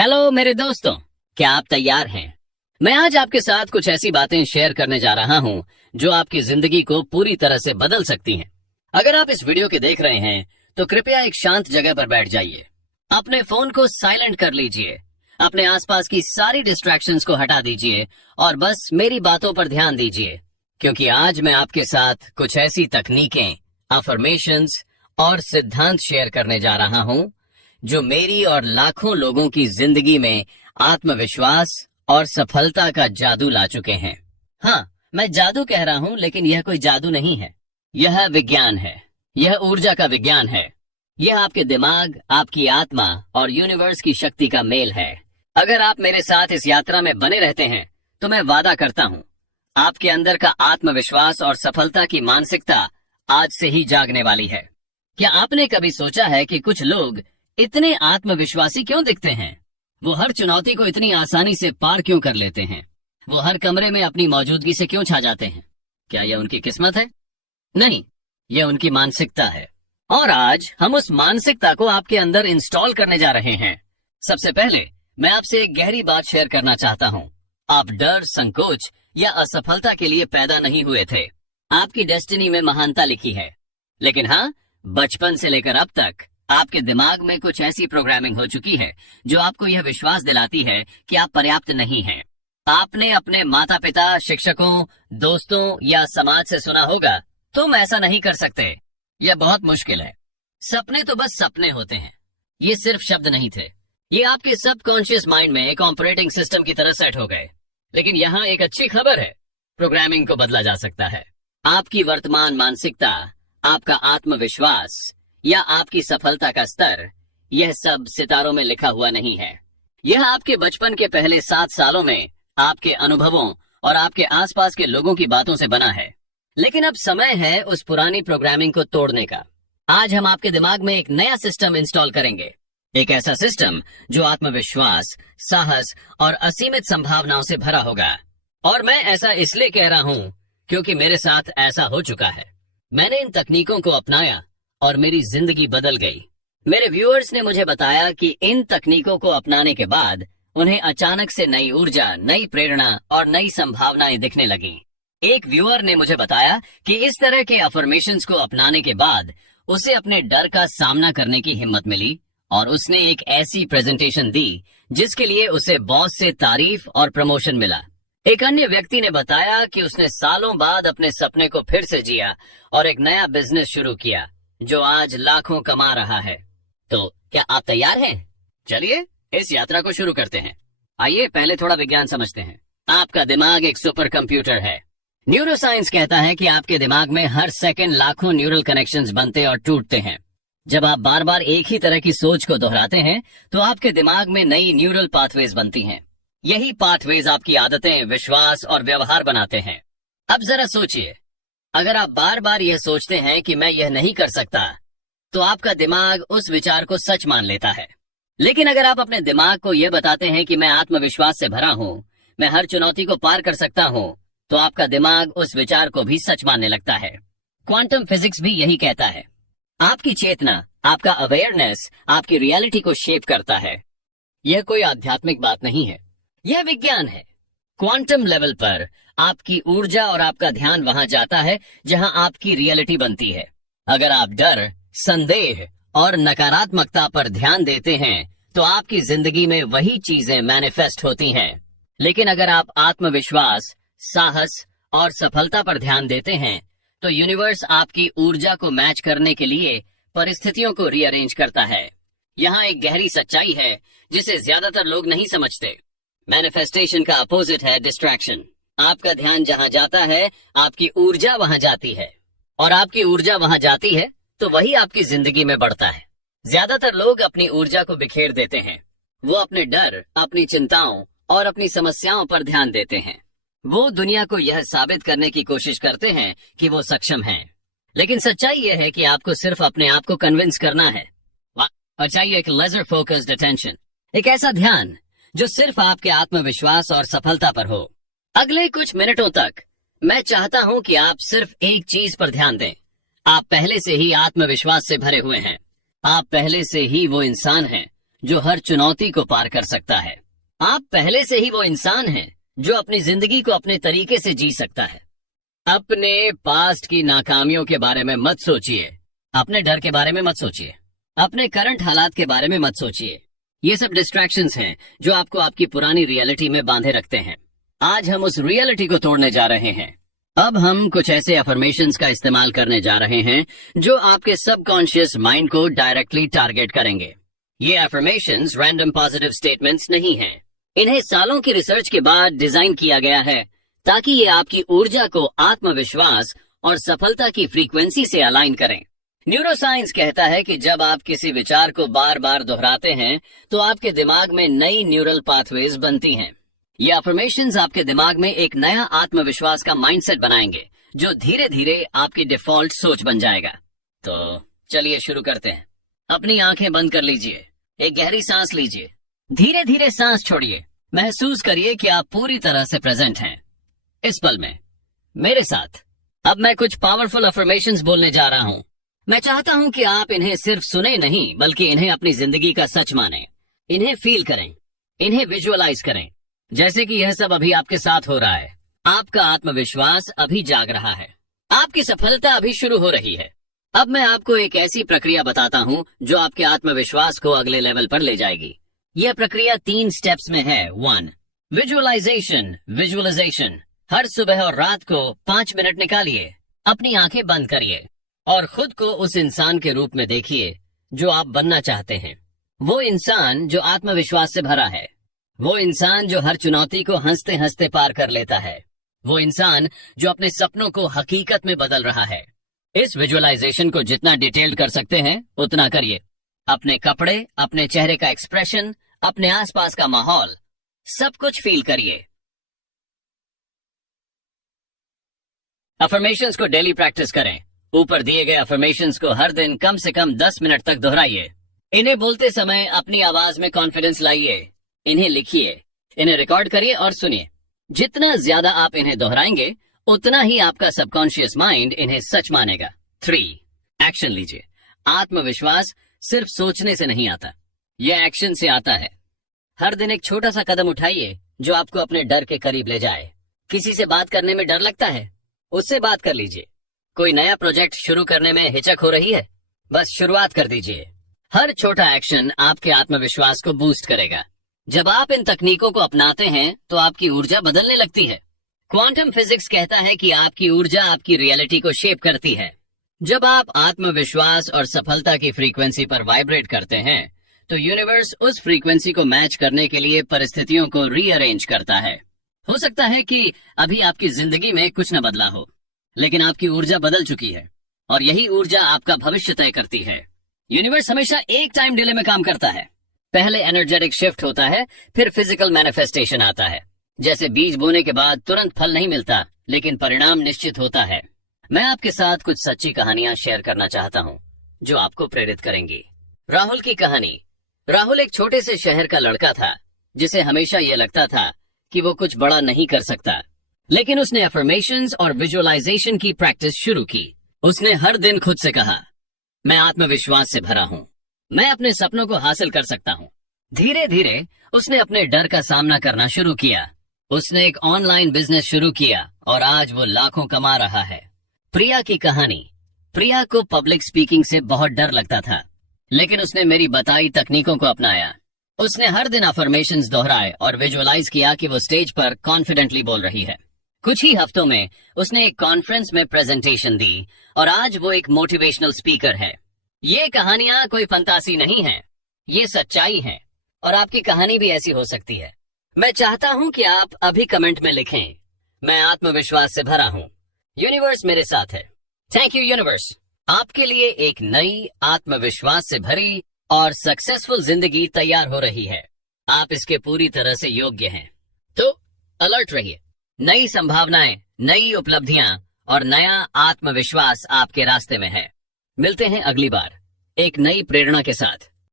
Hello मेरे दोस्तों, क्या आप तैयार हैं? मैं आज आपके साथ कुछ ऐसी बातें शेयर करने जा रहा हूं जो आपकी जिंदगी को पूरी तरह से बदल सकती हैं। अगर आप इस वीडियो के देख रहे हैं तो कृपया एक शांत जगह पर बैठ जाइए। अपने फोन को साइलेंट कर लीजिए, अपने आसपास की सारी डिस्ट्रैक्शंस को हटा दीजिए और बस मेरी बातों पर ध्यान दीजिए, क्योंकि आज मैं आपके साथ कुछ ऐसी तकनीकें, अफर्मेशंस और सिद्धांत शेयर करने जा रहा हूं जो मेरी और लाखों लोगों की जिंदगी में आत्मविश्वास और सफलता का जादू ला चुके हैं। हाँ, मैं जादू कह रहा हूं, लेकिन यह कोई जादू नहीं है। यह विज्ञान है। यह ऊर्जा का विज्ञान है। यह आपके दिमाग, आपकी आत्मा और यूनिवर्स की शक्ति का मेल है। अगर आप मेरे साथ इस यात्रा में बने रहते हैं तो मैं वादा करता हूं, आपके अंदर का आत्मविश्वास और सफलता की मानसिकता आज से ही जागने वाली है। क्या आपने कभी सोचा है कि कुछ लोग इतने आत्मविश्वासी क्यों दिखते हैं? वो हर चुनौती को इतनी आसानी से पार क्यों कर लेते हैं? वो हर कमरे में अपनी मौजूदगी से क्यों छा जाते हैं? क्या यह उनकी किस्मत है? नहीं, यह उनकी मानसिकता है। और आज हम उस मानसिकता को आपके अंदर इंस्टॉल करने जा रहे हैं। सबसे पहले मैं आपसे एक गहरी बात शेयर करना चाहता हूं। आप डर, संकोच या असफलता के लिए पैदा नहीं हुए थे। आपकी डेस्टिनी में महानता लिखी है। लेकिन हाँ, बचपन से लेकर अब तक आपके दिमाग में कुछ ऐसी प्रोग्रामिंग हो चुकी है जो आपको यह विश्वास दिलाती है कि आप पर्याप्त नहीं हैं। आपने अपने माता पिता, शिक्षकों, दोस्तों या समाज से सुना होगा, तुम ऐसा नहीं कर सकते, यह बहुत मुश्किल है। सपने तो बस सपने होते हैं। ये सिर्फ शब्द नहीं थे। ये आपके सबकॉन्शियस माइंड में एक ऑपरेटिंग सिस्टम की तरह सेट हो गए। लेकिन यहाँ एक अच्छी खबर है, प्रोग्रामिंग को बदला जा सकता है। आपकी वर्तमान मानसिकता, आपका आत्मविश्वास या आपकी सफलता का स्तर, यह सब सितारों में लिखा हुआ नहीं है। यह आपके बचपन के पहले 7 सालों में आपके अनुभवों और आपके आसपास के लोगों की बातों से बना है। लेकिन अब समय है उस पुरानी प्रोग्रामिंग को तोड़ने का। आज हम आपके दिमाग में एक नया सिस्टम इंस्टॉल करेंगे। एक ऐसा सिस्टम जो आत्मविश्वास, साहस और असीमित संभावनाओं से भरा होगा। और मैं ऐसा इसलिए कह रहा हूं क्योंकि मेरे साथ ऐसा हो चुका है। मैंने इन तकनीकों को अपनाया और मेरी जिंदगी बदल गई। मेरे व्यूअर्स ने मुझे बताया कि इन तकनीकों को अपनाने के बाद उन्हें अचानक से नई ऊर्जा, नई प्रेरणा और नई संभावनाएं दिखने लगीं। एक व्यूअर ने मुझे बताया कि इस तरह के अफर्मेशंस को अपनाने के बाद उसे अपने डर का सामना करने की हिम्मत मिली और उसने एक ऐसी प्रेजेंटेशन दी जिसके लिए उसे बॉस से तारीफ और प्रमोशन मिला। एक अन्य व्यक्ति ने बताया कि उसने सालों बाद अपने सपने को फिर से जिया और एक नया बिजनेस शुरू किया जो आज लाखों कमा रहा है। तो क्या आप तैयार हैं? चलिए इस यात्रा को शुरू करते हैं। आइए पहले थोड़ा विज्ञान समझते हैं। आपका दिमाग एक सुपर कंप्यूटर है। न्यूरोसाइंस कहता है कि आपके दिमाग में हर सेकंड लाखों न्यूरल कनेक्शंस बनते और टूटते हैं। जब आप बार बार एक ही तरह की सोच को दोहराते हैं तो आपके दिमाग में नई न्यूरल पाथवेज बनती हैं। यही पाथवेज आपकी आदतें, विश्वास और व्यवहार बनाते हैं। अब जरा सोचिए, अगर आप बार बार यह सोचते हैं कि मैं यह नहीं कर सकता, तो आपका दिमाग उस विचार को सच मान लेता है। लेकिन अगर आप अपने दिमाग को यह बताते हैं कि मैं आत्मविश्वास से भरा हूं, मैं हर चुनौती को पार कर सकता हूं, तो आपका दिमाग उस विचार को भी सच मानने लगता है। क्वांटम फिजिक्स भी यही कहता है। आपकी चेतना, आपका अवेयरनेस आपकी रियलिटी को शेप करता है। यह कोई आध्यात्मिक बात नहीं है, यह विज्ञान है। क्वांटम लेवल पर आपकी ऊर्जा और आपका ध्यान वहां जाता है जहां आपकी रियलिटी बनती है। अगर आप डर, संदेह और नकारात्मकता पर ध्यान देते हैं तो आपकी जिंदगी में वही चीजें मैनिफेस्ट होती हैं। लेकिन अगर आप आत्मविश्वास, साहस और सफलता पर ध्यान देते हैं तो यूनिवर्स आपकी ऊर्जा को मैच करने के लिए परिस्थितियों को रीअरेंज करता है। यहाँ एक गहरी सच्चाई है जिसे ज्यादातर लोग नहीं समझते। मैनिफेस्टेशन का अपोजिट है डिस्ट्रैक्शन। आपका ध्यान जहां जाता है, आपकी ऊर्जा वहां जाती है, और आपकी ऊर्जा वहां जाती है तो वही आपकी जिंदगी में बढ़ता है। ज्यादातर लोग अपनी ऊर्जा को बिखेर देते हैं। वो अपने डर, अपनी चिंताओं और अपनी समस्याओं पर ध्यान देते हैं। वो दुनिया को यह साबित करने की कोशिश करते हैं कि वो सक्षम हैं। लेकिन सच्चाई यह है कि आपको सिर्फ अपने आप को कन्विंस करना है। और चाहिए एक लेजर फोकस्ड अटेंशन, एक ऐसा ध्यान जो सिर्फ आपके आत्मविश्वास और सफलता पर हो। अगले कुछ मिनटों तक मैं चाहता हूं कि आप सिर्फ एक चीज पर ध्यान दें। आप पहले से ही आत्मविश्वास से भरे हुए हैं। आप पहले से ही वो इंसान हैं जो हर चुनौती को पार कर सकता है। आप पहले से ही वो इंसान हैं जो अपनी जिंदगी को अपने तरीके से जी सकता है। अपने पास्ट की नाकामियों के बारे में मत सोचिए, अपने डर के बारे में मत सोचिए, अपने करंट हालात के बारे में मत सोचिए। ये सब डिस्ट्रैक्शंस हैं जो आपको आपकी पुरानी रियलिटी में बांधे रखते हैं। आज हम उस रियलिटी को तोड़ने जा रहे हैं। अब हम कुछ ऐसे अफर्मेशंस का इस्तेमाल करने जा रहे हैं जो आपके सबकॉन्शियस माइंड को डायरेक्टली टारगेट करेंगे। ये अफर्मेशंस रैंडम पॉजिटिव स्टेटमेंट्स नहीं हैं। इन्हें सालों की रिसर्च के बाद डिजाइन किया गया है ताकि ये आपकी ऊर्जा को आत्मविश्वास और सफलता की फ्रीक्वेंसी से अलाइन करें। न्यूरोसाइंस कहता है कि जब आप किसी विचार को बार बार दोहराते हैं तो आपके दिमाग में नई न्यूरल पाथवेज बनती हैं। ये अफर्मेशंस आपके दिमाग में एक नया आत्मविश्वास का माइंडसेट बनाएंगे जो धीरे धीरे आपकी डिफॉल्ट सोच बन जाएगा। तो चलिए शुरू करते हैं। अपनी आंखें बंद कर लीजिए, एक गहरी सांस लीजिए, धीरे धीरे सांस छोड़िए। महसूस करिए कि आप पूरी तरह से प्रेजेंट हैं इस पल में मेरे साथ। अब मैं कुछ पावरफुल अफर्मेशंस बोलने जा रहा हूं। मैं चाहता हूं कि आप इन्हें सिर्फ सुने नहीं बल्कि इन्हें अपनी जिंदगी का सच माने। इन्हें फील करें, इन्हें विजुअलाइज करें जैसे कि यह सब अभी आपके साथ हो रहा है। आपका आत्मविश्वास अभी जाग रहा है, आपकी सफलता अभी शुरू हो रही है। अब मैं आपको एक ऐसी प्रक्रिया बताता हूं जो आपके आत्मविश्वास को अगले लेवल पर ले जाएगी। यह प्रक्रिया 3 स्टेप्स में है। 1. विजुअलाइजेशन। विजुअलाइजेशन हर सुबह और रात को 5 मिनट निकालिए, अपनी आंखें बंद करिए और खुद को उस इंसान के रूप में देखिए जो आप बनना चाहते हैं। वो इंसान जो आत्मविश्वास से भरा है, वो इंसान जो हर चुनौती को हंसते हंसते पार कर लेता है, वो इंसान जो अपने सपनों को हकीकत में बदल रहा है। इस विजुअलाइजेशन को जितना डिटेल्ड कर सकते हैं उतना करिए। अपने कपड़े, अपने चेहरे का एक्सप्रेशन, अपने आसपास का माहौल, सब कुछ फील करिए। अफर्मेशंस को डेली प्रैक्टिस करें। ऊपर दिए गए अफर्मेशंस को हर दिन कम से कम 10 मिनट तक दोहराइए। इन्हें बोलते समय अपनी आवाज में कॉन्फिडेंस लाइए। इन्हें लिखिए, इन्हें रिकॉर्ड करिए और सुनिए। जितना ज्यादा आप इन्हें दोहराएंगे उतना ही आपका सबकॉन्शियस माइंड इन्हें सच मानेगा। 3. एक्शन लीजिए। आत्मविश्वास सिर्फ सोचने से नहीं आता, यह एक्शन से आता है। हर दिन एक छोटा सा कदम उठाइए जो आपको अपने डर के करीब ले जाए। किसी से बात करने में डर लगता है, उससे बात कर लीजिए। कोई नया प्रोजेक्ट शुरू करने में हिचक हो रही है, बस शुरुआत कर दीजिए। हर छोटा एक्शन आपके आत्मविश्वास को बूस्ट करेगा। जब आप इन तकनीकों को अपनाते हैं तो आपकी ऊर्जा बदलने लगती है। क्वांटम फिजिक्स कहता है कि आपकी ऊर्जा आपकी रियलिटी को शेप करती है। जब आप आत्मविश्वास और सफलता की फ्रीक्वेंसी पर वाइब्रेट करते हैं तो यूनिवर्स उस फ्रीक्वेंसी को मैच करने के लिए परिस्थितियों को रीअरेंज करता है। हो सकता है कि अभी आपकी जिंदगी में कुछ न बदला हो, लेकिन आपकी ऊर्जा बदल चुकी है और यही ऊर्जा आपका भविष्य तय करती है। यूनिवर्स हमेशा एक टाइम डिले में काम करता है। पहले एनर्जेटिक शिफ्ट होता है, फिर फिजिकल मैनिफेस्टेशन आता है। जैसे बीज बोने के बाद तुरंत फल नहीं मिलता, लेकिन परिणाम निश्चित होता है। मैं आपके साथ कुछ सच्ची कहानियां शेयर करना चाहता हूं जो आपको प्रेरित करेंगी। राहुल की कहानी। राहुल एक छोटे से शहर का लड़का था जिसे हमेशा यह लगता था कि वो कुछ बड़ा नहीं कर सकता, लेकिन उसने अफर्मेशंस और विजुअलाइजेशन की प्रैक्टिस शुरू की। उसने हर दिन खुद से कहा, मैं आत्मविश्वास से भरा हूं, मैं अपने सपनों को हासिल कर सकता हूं। धीरे धीरे उसने अपने डर का सामना करना शुरू किया। उसने एक ऑनलाइन बिजनेस शुरू किया और आज वो लाखों कमा रहा है। प्रिया की कहानी। प्रिया को पब्लिक स्पीकिंग से बहुत डर लगता था, लेकिन उसने मेरी बताई तकनीकों को अपनाया। उसने हर दिन अफर्मेशंस दोहराए और विजुअलाइज किया कि वो स्टेज पर कॉन्फिडेंटली बोल रही है। कुछ ही हफ्तों में उसने एक कॉन्फ्रेंस में प्रेजेंटेशन दी और आज वो एक मोटिवेशनल स्पीकर है। ये कहानियां कोई फंतासी नहीं है, ये सच्चाई है और आपकी कहानी भी ऐसी हो सकती है। मैं चाहता हूं कि आप अभी कमेंट में लिखें, मैं आत्मविश्वास से भरा हूं, यूनिवर्स मेरे साथ है। Thank you universe. आपके लिए एक नई आत्मविश्वास से भरी और सक्सेसफुल जिंदगी तैयार हो रही है। आप इसके पूरी तरह से योग्य हैं। तो अलर्ट रहिए। नई संभावनाएं, नई उपलब्धियां और नया आत्मविश्वास आपके रास्ते में है। मिलते हैं अगली बार एक नई प्रेरणा के साथ।